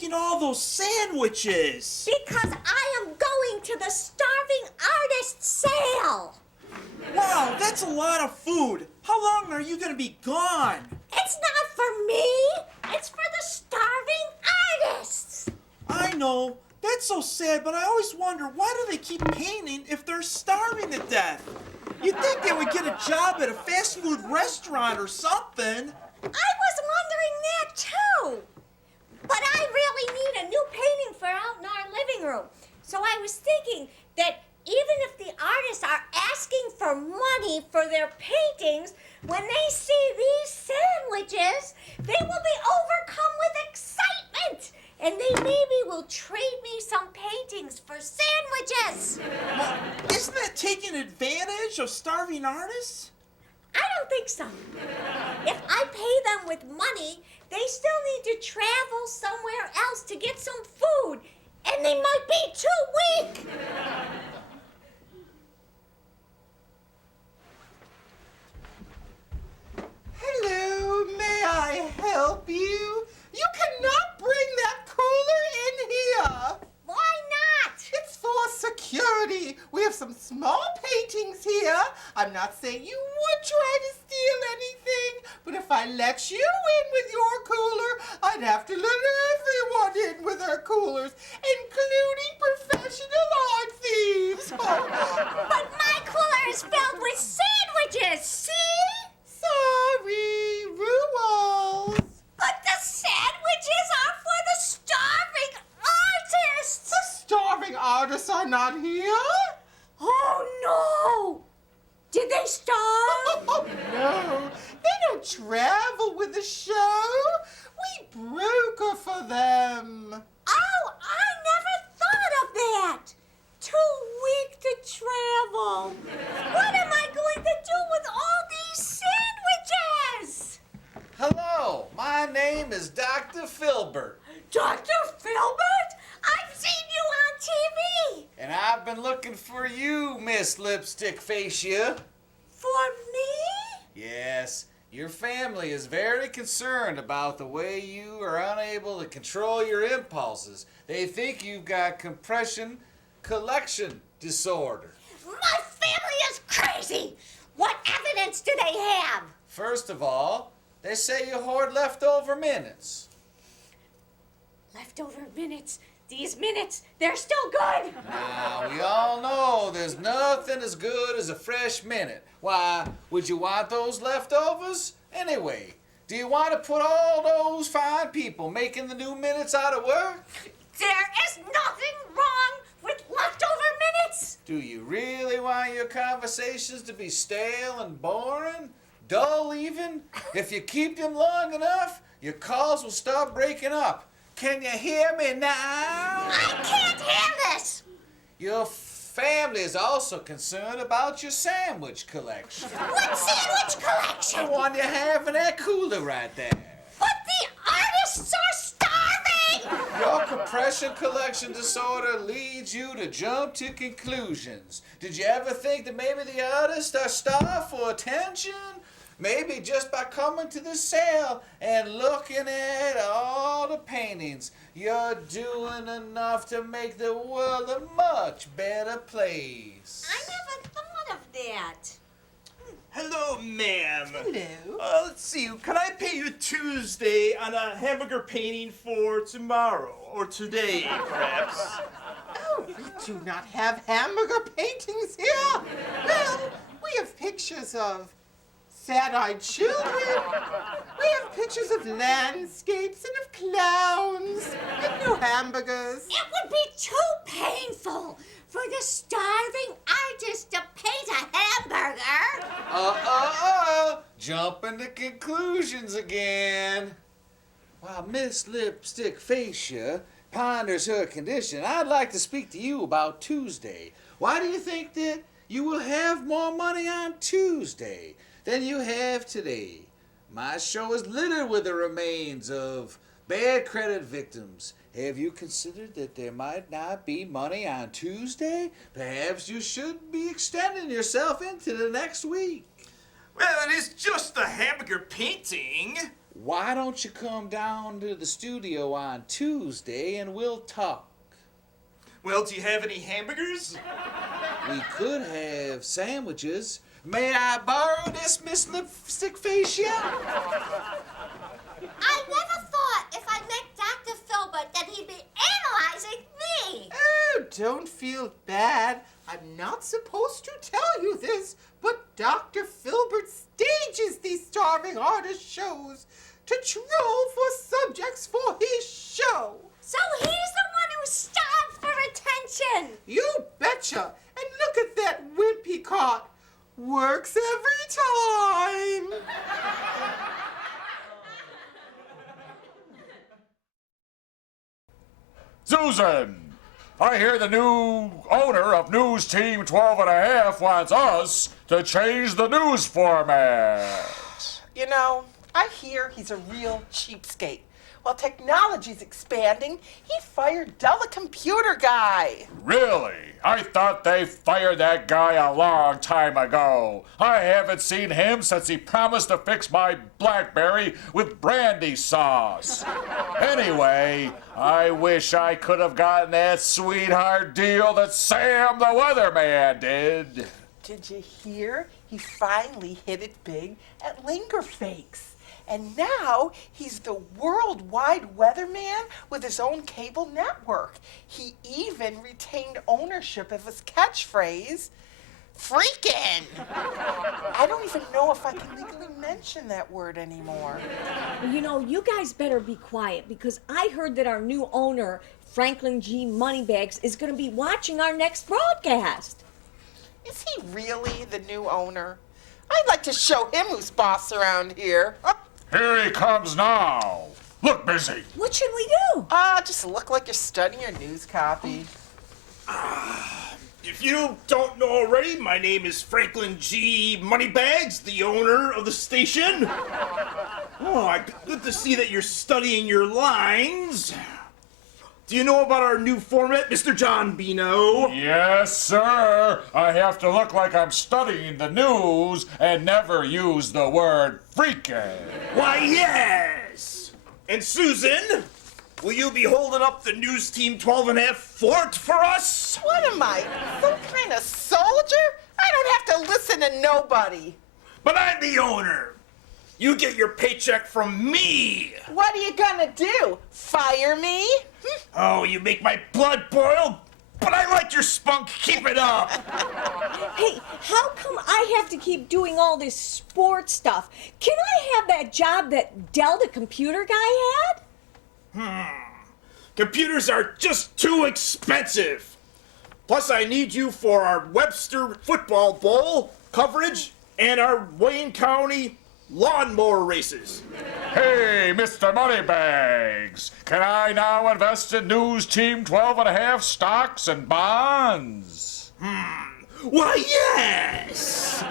making all those sandwiches? Because I am going to the starving artist sale. Wow, that's a lot of food. How long are you going to be gone? It's not for me. It's for the starving artists. I know. That's so sad, but I always wonder, why do they keep painting if they're starving to death? You'd think they would get a job at a fast food restaurant or something. I was wondering that too. But I really need a new painting for out in our living room. So I was thinking that even if the artists are asking for money for their paintings, when they see these sandwiches, they will be overcome with excitement. And they maybe will trade me some paintings for sandwiches. Well, isn't that taking advantage of starving artists? I don't think so. If I pay them with money, they still need to travel somewhere else to get some food. And they might be too weak. Hello, may I help you? You cannot bring that cooler in here. Why not? It's for security. We have some small paintings here. I'm not saying you would try to steal anything, but if I let you in with your cooler, I'd have to let everyone in with their coolers, including professional art thieves. But my cooler is filled with sandwiches, see? Sorry, rules. But the sandwiches are for the starving artists. The starving artists are not here. Oh, no. Did they starve? Oh, no. They don't travel with the show. We broker for them. Oh, I never thought of that. Too weak to travel. What am I going to do with all these sandwiches? Hello, my name is Dr. Filbert, Dr. Filbert? I've seen you on TV. and I've been looking for you, Miss Lipstick Facia. For me? Yes, your family is very concerned about the way you are unable to control your impulses. They think you've got compression collection disorder. My family is crazy. What evidence do they have? First of all, they say you hoard leftover minutes. Leftover minutes. These minutes, they're still good. Now, we all know there's nothing as good as a fresh minute. Why, would you want those leftovers? Anyway, do you want to put all those fine people making the new minutes out of work? There is nothing wrong with leftover minutes. Do you really want your conversations to be stale and boring? Dull even? If you keep them long enough, your calls will start breaking up. Can you hear me now? I can't hear this. Your family is also concerned about your sandwich collection. What sandwich The collection? one you have in that cooler right there. But the artists are starving. Your compression collection disorder leads you to jump to conclusions. Did you ever think that maybe the artists are starved for attention? Maybe just by coming to the sale and looking at all the paintings, you're doing enough to make the world a much better place. I never thought of that. Hello, ma'am. Hello. Let's see, can I pay you Tuesday on a hamburger painting for tomorrow? Or today, perhaps? Oh, we do not have hamburger paintings here. Well, we have pictures of sad-eyed children. We have pictures of landscapes and of clowns. And no hamburgers. It would be too painful for the starving artist to paint a hamburger. Jumping to conclusions again. While Miss Lipstick Facia ponders her condition, I'd like to speak to you about Tuesday. Why do you think that you will have more money on Tuesday than you have today? My show is littered with the remains of bad credit victims. Have you considered that there might not be money on Tuesday? Perhaps you should be extending yourself into the next week. Well, it is just a hamburger painting. why don't you come down to the studio on Tuesday and we'll talk? Well, do you have any hamburgers? We could have sandwiches. May I borrow this, Miss Lipstick Facia? I never thought if I met Dr. Filbert that he'd be analyzing me. Oh, don't feel bad. I'm not supposed to tell you this, but Dr. Filbert stages these starving artist shows to troll for subjects for his show. So he's the one who starved for attention. You betcha. And look at that wimp he caught. Works every time. Susan, I hear the new owner of News Team 12 and a half wants us to change the news format. You know, I hear he's a real cheapskate. While technology's expanding, he fired Dell, the computer guy. Really? I thought they fired that guy a long time ago. I haven't seen him since he promised to fix my BlackBerry with brandy sauce. Anyway, I wish I could have gotten that sweetheart deal that Sam the weatherman did. Did you hear? He finally hit it big at Linger Fakes. And now he's the worldwide weatherman with his own cable network. He even retained ownership of his catchphrase, freakin'. I don't even know if I can legally mention that word anymore. You know, you guys better be quiet because I heard that our new owner, Franklin G. Moneybags, is going to be watching our next broadcast. Is he really the new owner? I'd like to show him who's boss around here. Here he comes now. Look busy. What should we do? Just look like you're studying your news copy. If you don't know already, my name is Franklin G. Moneybags, the owner of the station. Oh, good to see that you're studying your lines. Do you know about our new format, Mr. John Bino? Yes, sir. I have to look like I'm studying the news and never use the word freaking. Why, yes. And Susan, will you be holding up the News Team 12 and a half fort for us? What am I, some kind of soldier? I don't have to listen to nobody. But I'm the owner. You get your paycheck from me. What are you gonna do? Fire me? Oh, you make my blood boil? But I like your spunk. Keep it up. Hey, how come I have to keep doing all this sports stuff? Can I have that job that Dell, the computer guy, had? Computers are just too expensive. Plus, I need you for our Webster Football Bowl coverage and our Wayne County lawnmower races. Hey, Mr. Moneybags, can I now invest in News Team 12 and a half stocks and bonds? Why, yes!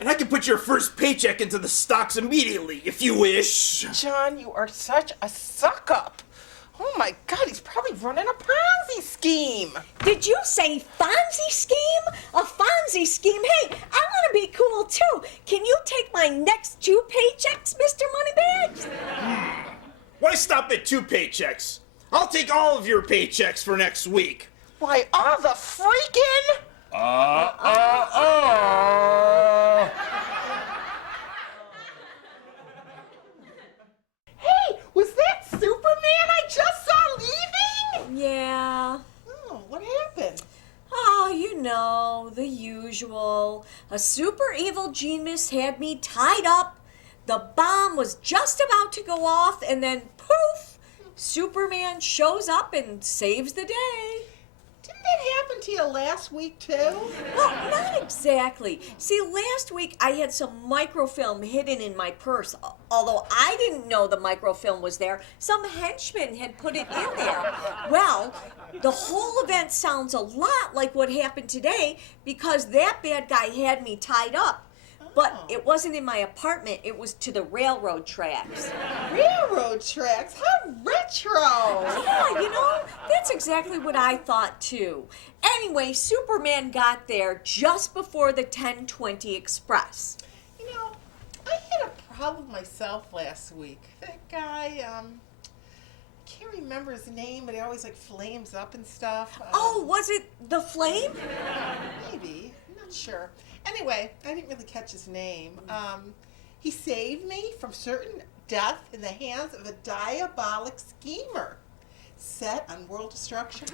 And I can put your first paycheck into the stocks immediately, if you wish. John, you are such a suck-up. Oh my God, he's probably running a Ponzi scheme. Did you say Fonzie scheme? A Fonzie scheme? Hey, I want to be cool too. Can you take my next 2 paychecks, Mr. Moneybags? Why stop at 2 paychecks? I'll take all of your paychecks for next week. Why, all the freaking... Hey, was that Superman I just saw leaving? Yeah. Oh, what happened? Oh, you know, the usual. A super evil genius had me tied up. The bomb was just about to go off, and then poof, Superman shows up and saves the day. Didn't that happen to you last week, too? Well, not exactly. See, last week I had some microfilm hidden in my purse. Although I didn't know the microfilm was there, some henchman had put it in there. Well, the whole event sounds a lot like what happened today because that bad guy had me tied up. But it wasn't in my apartment, it was to the railroad tracks. Railroad tracks? How retro! Yeah, you know, that's exactly what I thought too. Anyway, Superman got there just before the 10:20 express. You know, I had a proud of myself last week. That guy, I can't remember his name, but he always like flames up and stuff. Oh, was it the flame? Maybe. I'm not sure. Anyway, I didn't really catch his name. He saved me from certain death in the hands of a diabolic schemer set on world destruction.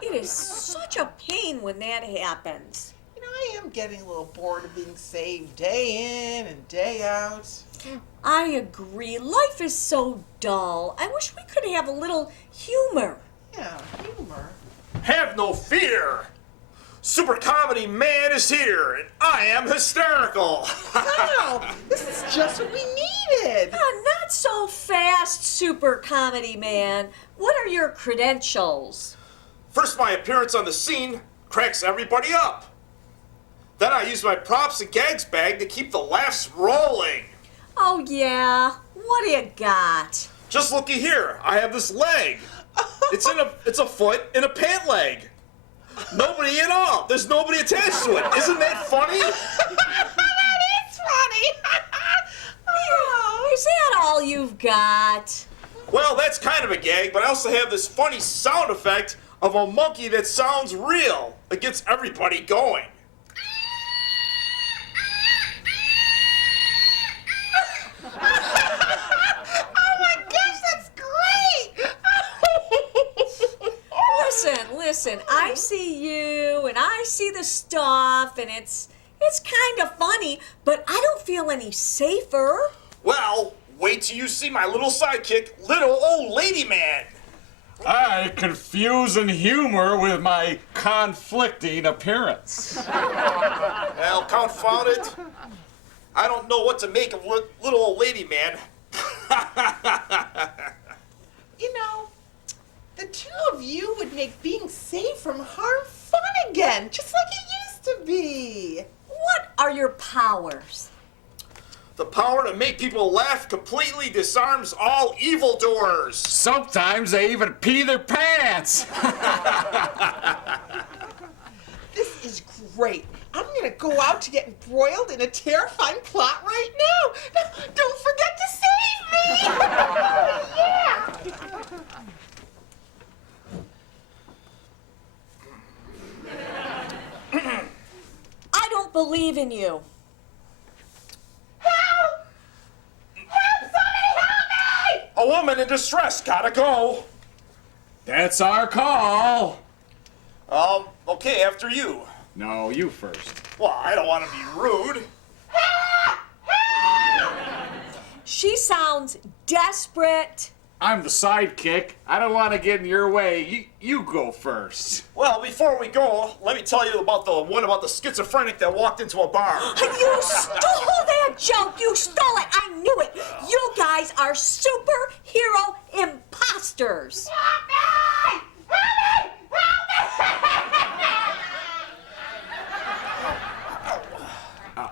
It is such a pain when that happens. You know, I am getting a little bored of being saved day in and day out. I agree. Life is so dull. I wish we could have a little humor. Yeah, humor. Have no fear. Super Comedy Man is here, and I am hysterical. Wow, this is just what we needed. Not so fast, Super Comedy Man. What are your credentials? First, my appearance on the scene cracks everybody up. Then I use my props and gags bag to keep the laughs rolling. Oh, yeah. What do you got? Just looky here. I have this leg. It's a foot in a pant leg. Nobody at all. There's nobody attached to it. Isn't that funny? That is funny. Oh. Is that all you've got? Well, that's kind of a gag, but I also have this funny sound effect of a monkey that sounds real. It gets everybody going. Oh my gosh, that's great. Listen, I see you and I see the stuff and it's kind of funny, but I don't feel any safer. Well, wait till you see my little sidekick, little old lady man. I confuse and humor with my conflicting appearance. Well, confound it. I don't know what to make of little old lady man. You know, the two of you would make being safe from harm fun again, just like it used to be. What are your powers? The power to make people laugh completely disarms all evildoers. Sometimes they even pee their pants. This is great. I'm gonna go out to get embroiled in a terrifying plot right now. Now, don't forget to save me. Yeah. I don't believe in you. Help! Help! Somebody help me! A woman in distress, gotta go. That's our call. Okay, after you. No, you first. Well, I don't want to be rude. She sounds desperate. I'm the sidekick. I don't want to get in your way. You go first. Well, before we go, let me tell you about the one about the schizophrenic that walked into a bar. You stole that joke. You stole it. I knew it. You guys are superhero imposters.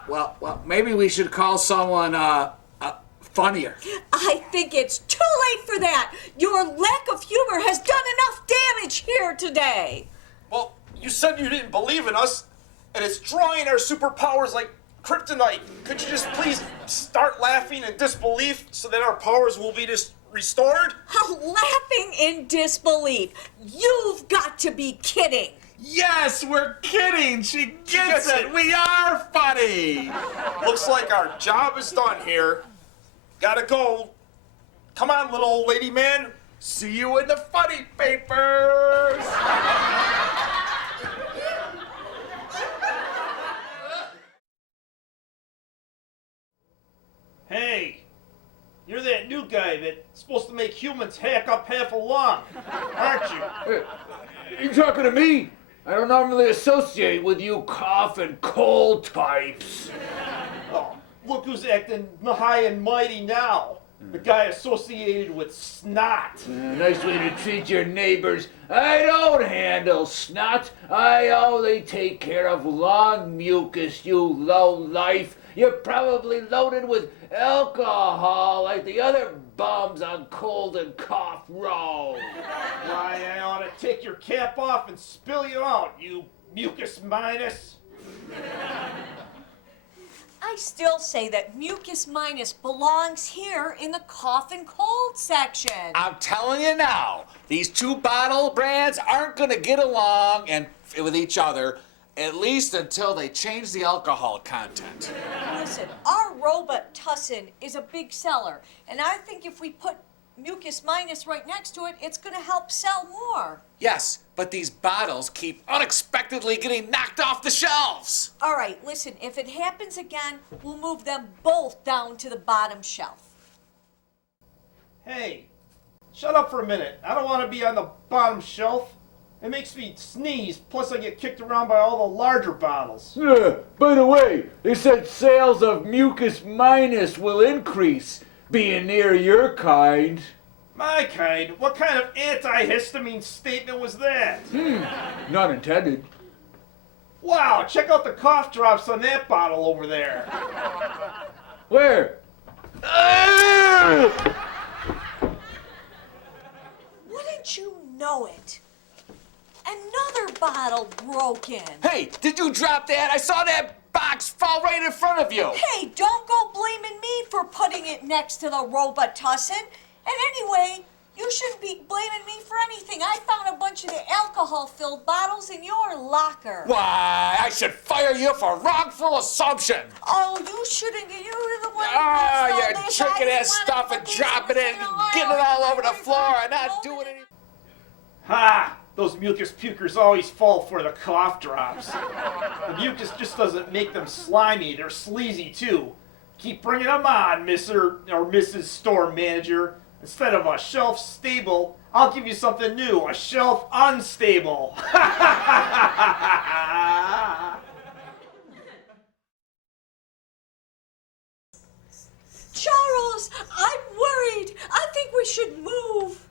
Well, maybe we should call someone funnier. I think it's too late for that. Your lack of humor has done enough damage here today. Well, you said you didn't believe in us, and it's drawing our superpowers like kryptonite. Could you just please start laughing in disbelief so that our powers will be restored? Laughing in disbelief. You've got to be kidding. Yes, we're kidding. She gets it. We are funny. Looks like our job is done here. Gotta go. Come on, little old lady man. See you in the funny papers. Hey, you're that new guy that's supposed to make humans hack up half a lung, aren't you? You talking to me? I don't normally associate with you cough and cold types. Oh, look who's acting high and mighty now. The guy associated with snot. Nice way to treat your neighbors. I don't handle snot. I only take care of lung mucus, you low life. You're probably loaded with alcohol like the other bums on Cold and Cough Row. Why, I ought to take your cap off and spill you out, you mucus minus. I still say that mucus minus belongs here in the cough and cold section. I'm telling you now, these two bottle brands aren't going to get along and with each other, at least until they change the alcohol content. Listen, our Robitussin is a big seller, and I think if we put mucus minus right next to it, it's going to help sell more. Yes, but these bottles keep unexpectedly getting knocked off the shelves. All right, listen, if it happens again, we'll move them both down to the bottom shelf. Hey, shut up for a minute. I don't want to be on the bottom shelf. It makes me sneeze, plus I get kicked around by all the larger bottles. By the way, they said sales of mucus minus will increase, being near your kind. My kind? What kind of antihistamine statement was that? Not intended. Wow, check out the cough drops on that bottle over there. Where? Wouldn't you know it? Another bottle broken. Hey, did you drop that? I saw that box fall right in front of you. Hey, don't go blaming me for putting it next to the Robitussin. And anyway, you shouldn't be blaming me for anything. I found a bunch of the alcohol-filled bottles in your locker. Why, I should fire you for wrongful assumption. Oh, you shouldn't. You're the one who Oh, does all you're this. drinking I that didn't stuff wanna and put dropping these it in and the getting it all over the oil. floor and not doing anything. Ha! Those mucus pukers always fall for the cough drops. The mucus just doesn't make them slimy, they're sleazy too. Keep bringing them on, Mr. or Mrs. Store Manager. Instead of a shelf stable, I'll give you something new, a shelf unstable. Charles, I'm worried. I think we should move.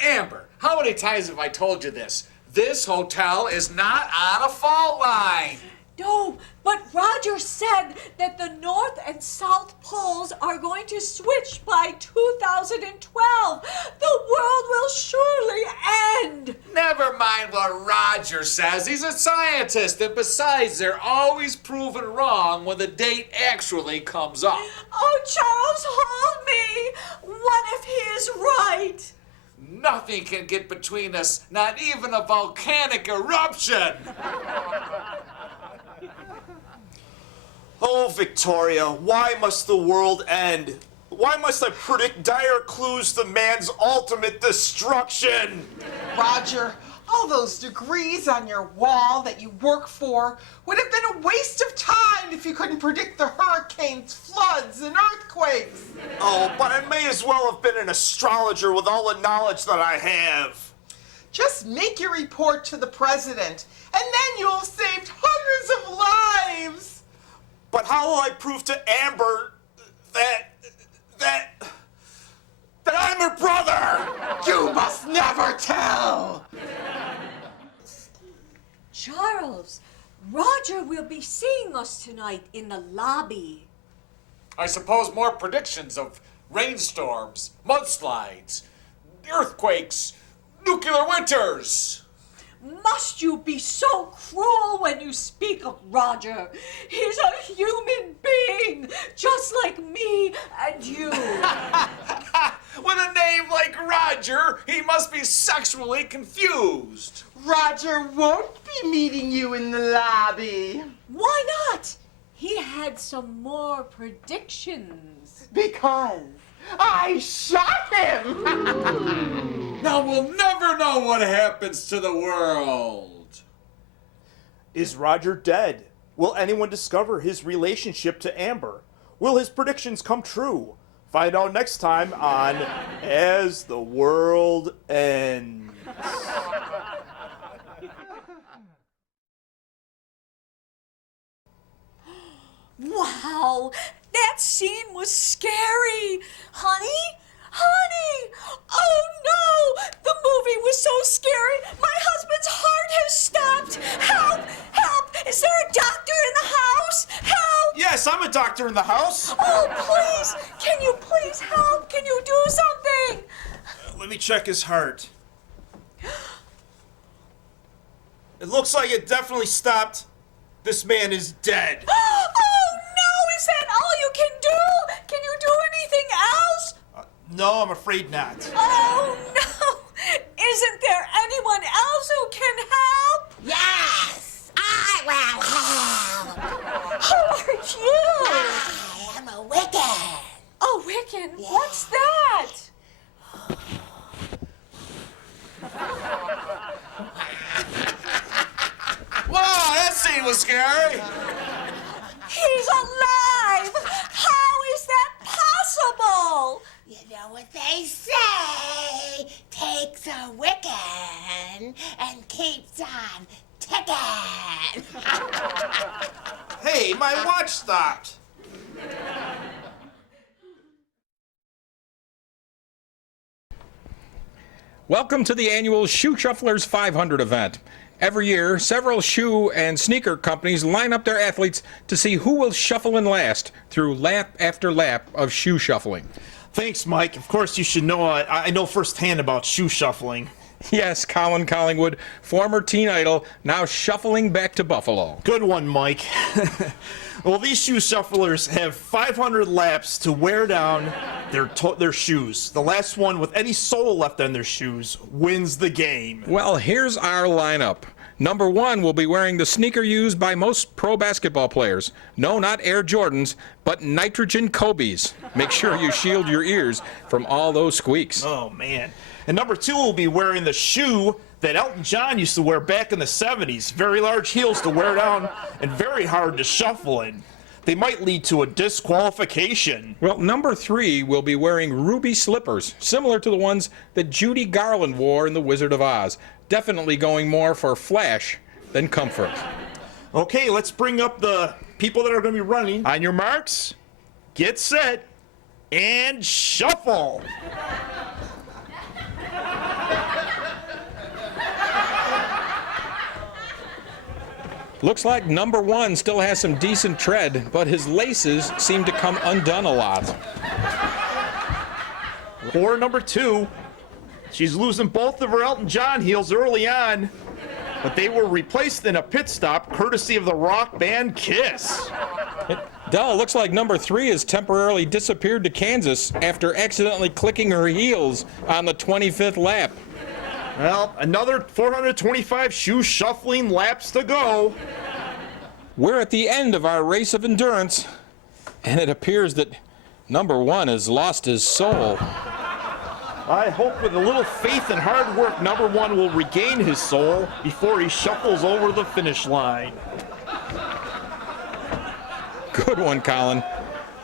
Amber, how many times have I told you this? This hotel is not on a fault line. No, but Roger said that the North and South Poles are going to switch by 2012. The world will surely end. Never mind what Roger says. He's a scientist, and besides, they're always proven wrong when the date actually comes up. Oh, Charles, hold me. What if he is right? Nothing can get between us, not even a volcanic eruption. Oh, Victoria, why must the world end? Why must I predict dire clues to man's ultimate destruction? Roger, all those degrees on your wall that you work for would have been a waste of time if you couldn't predict the hurricanes, floods, and earthquakes. Oh, but I may as well have been an astrologer with all the knowledge that I have. Just make your report to the president, and then you'll have saved hundreds of lives. But how will I prove to Amber that I'm her brother? You must never tell. Charles, Roger will be seeing us tonight in the lobby. I suppose more predictions of rainstorms, mudslides, earthquakes, nuclear winters. Must you be so cruel when you speak of Roger? He's a human being, just like me and you. With a name like Roger, he must be sexually confused. Roger won't be meeting you in the lobby. Why not? He had some more predictions. Because I shot him. Now we'll never know what happens to the world. Is Roger dead? Will anyone discover his relationship to Amber? Will his predictions come true? Find out next time on As the World Ends. Wow, that scene was scary. Honey? Honey! Oh no! The movie was so scary. My husband's heart has stopped. Help! Help! Is there a doctor in the house? Help! Yes, I'm a doctor in the house. Oh, please! Can you please help? Can you do something? Let me check his heart. It looks like it definitely stopped. This man is dead. Oh no! Is that No, I'm afraid not. Oh, no! Isn't there anyone else who can help? Yes, I will help. Who are you? I am a Wiccan. Oh, Wiccan, what's that? Wow, that scene was scary. He's alive! How is that possible? You know what they say? Takes a Wiccan and keeps on ticking. Hey, my watch stopped. Welcome to the annual Shoe Shufflers 500 event. Every year, several shoe and sneaker companies line up their athletes to see who will shuffle and last through lap after lap of shoe shuffling. Thanks, Mike. Of course, you should know I know firsthand about shoe shuffling. Yes, Colin Collingwood, former teen idol, now shuffling back to Buffalo. Good one, Mike. Well, these shoe shufflers have 500 laps to wear down their shoes. The last one with any sole left on their shoes wins the game. Well, here's our lineup. Number 1 will be wearing the sneaker used by most pro basketball players. No, not Air Jordans, but nitrogen Kobe's. Make sure you shield your ears from all those squeaks. Oh, man. And number 2 will be wearing the shoe that Elton John used to wear back in the 70s. Very large heels to wear down and very hard to shuffle in. They might lead to a disqualification. Well, number 3 will be wearing ruby slippers, similar to the ones that Judy Garland wore in The Wizard of Oz. Definitely going more for flash than comfort. Okay, let's bring up the people that are going to be running. On your marks, get set, and shuffle. Looks like number 1 still has some decent tread, but his laces seem to come undone a lot. For number 2, she's losing both of her Elton John heels early on, but they were replaced in a pit stop courtesy of the rock band Kiss. Dell, looks like number 3 has temporarily disappeared to Kansas after accidentally clicking her heels on the 25th lap. Well, another 425 shoe shuffling laps to go. We're at the end of our race of endurance, and it appears that number 1 has lost his soul. I hope with a little faith and hard work, number 1 will regain his soul before he shuffles over the finish line. Good one, Colin.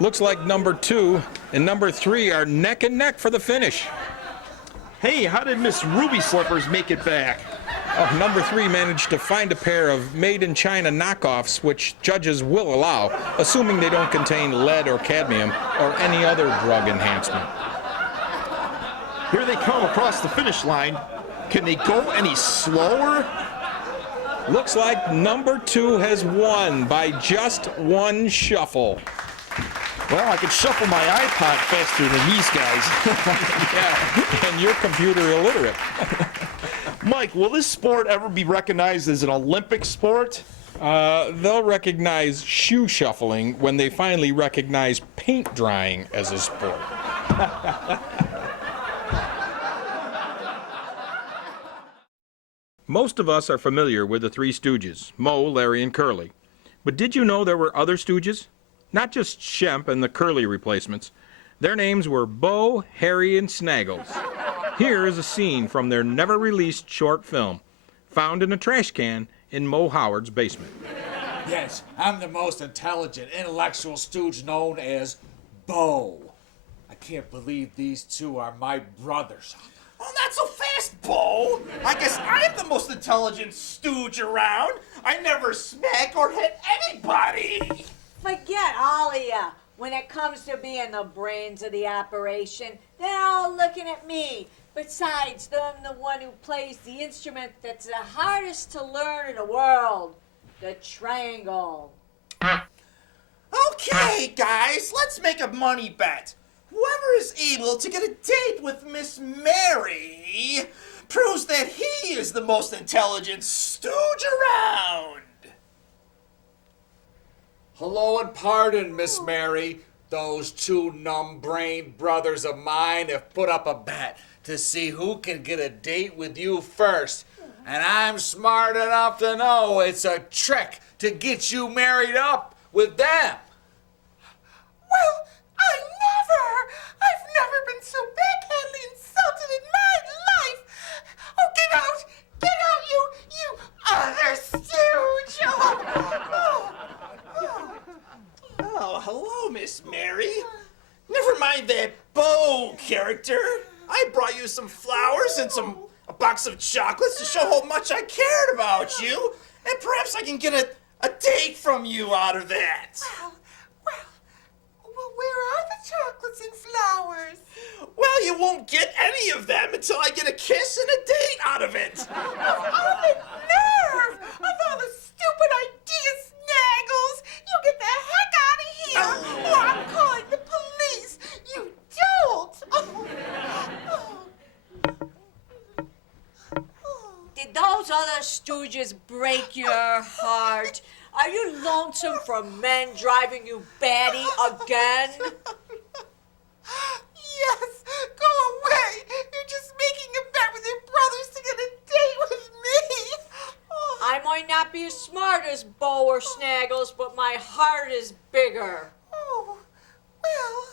Looks like number 2 and number 3 are neck and neck for the finish. Hey, how did Miss Ruby Slippers make it back? Oh, number 3 managed to find a pair of made-in-China knockoffs, which judges will allow, assuming they don't contain lead or cadmium or any other drug enhancement. Here they come across the finish line. Can they go any slower? Looks like number 2 has won by just one shuffle. Well, I can shuffle my iPod faster than these guys. Yeah, and you're computer illiterate. Mike, will this sport ever be recognized as an Olympic sport? They'll recognize shoe shuffling when they finally recognize paint drying as a sport. Most of us are familiar with the Three Stooges, Moe, Larry, and Curly. But did you know there were other Stooges? Not just Shemp and the Curly replacements. Their names were Bo, Harry, and Snaggles. Here is a scene from their never-released short film, found in a trash can in Moe Howard's basement. Yes, I'm the most intelligent, intellectual stooge known as Bo. I can't believe these two are my brothers. Oh, not so fast, Bo. I guess I'm the most intelligent stooge around. I never smack or hit anybody. Forget all of ya. When it comes to being the brains of the operation, they're all looking at me. Besides, I'm the one who plays the instrument that's the hardest to learn in the world, the triangle. Okay, guys, let's make a money bet. Whoever is able to get a date with Miss Mary proves that he is the most intelligent stooge around. Hello and pardon, Miss Mary. Those two numb-brained brothers of mine have put up a bet to see who can get a date with you first. And I'm smart enough to know it's a trick to get you married up with them. Well, I've never been so backhandedly insulted in my life. Oh, get out, you other stooge. Oh, hello, Miss Mary. Never mind that Bo character. I brought you some flowers and a box of chocolates to show how much I cared about you. And perhaps I can get a date from you out of that. Well, where are the chocolates and flowers? Well, you won't get any of them until I get a kiss and a date out of it. Oh, the nerve of all the stupid ideas, Snaggles! You get the heck out of here, or I'm calling the police. You don't. Did those other stooges break your heart? Are you lonesome for men driving you batty again? Yes, go away. You're just making a bet with your brothers to get a date with me. I might not be as smart as Bo or Snaggles, but my heart is bigger. Oh, well,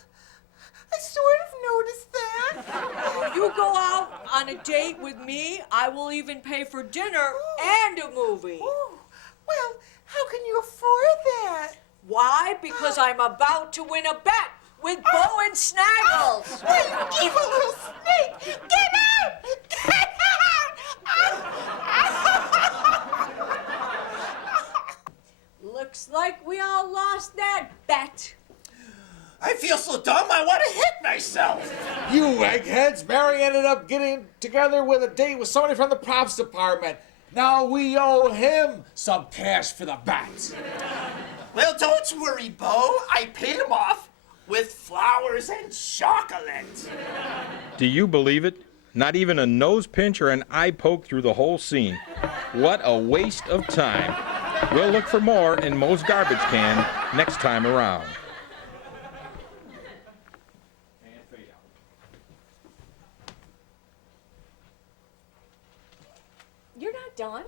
I sort of noticed that. When you go out on a date with me, I will even pay for dinner and a movie. Oh, well, how can you afford that? Why? Because I'm about to win a bet with Bo and Snaggles. Oh, you evil little snake! Get out! Get out! Looks like we all lost that bet. I feel so dumb I want to hit myself. You eggheads, Mary ended up getting together with a date with somebody from the props department. Now we owe him some cash for the bet. Well, don't worry, Bo. I paid him off with flowers and chocolate. Do you believe it? Not even a nose pinch or an eye poke through the whole scene. What a waste of time. We'll look for more in Moe's garbage can next time around. You're not done?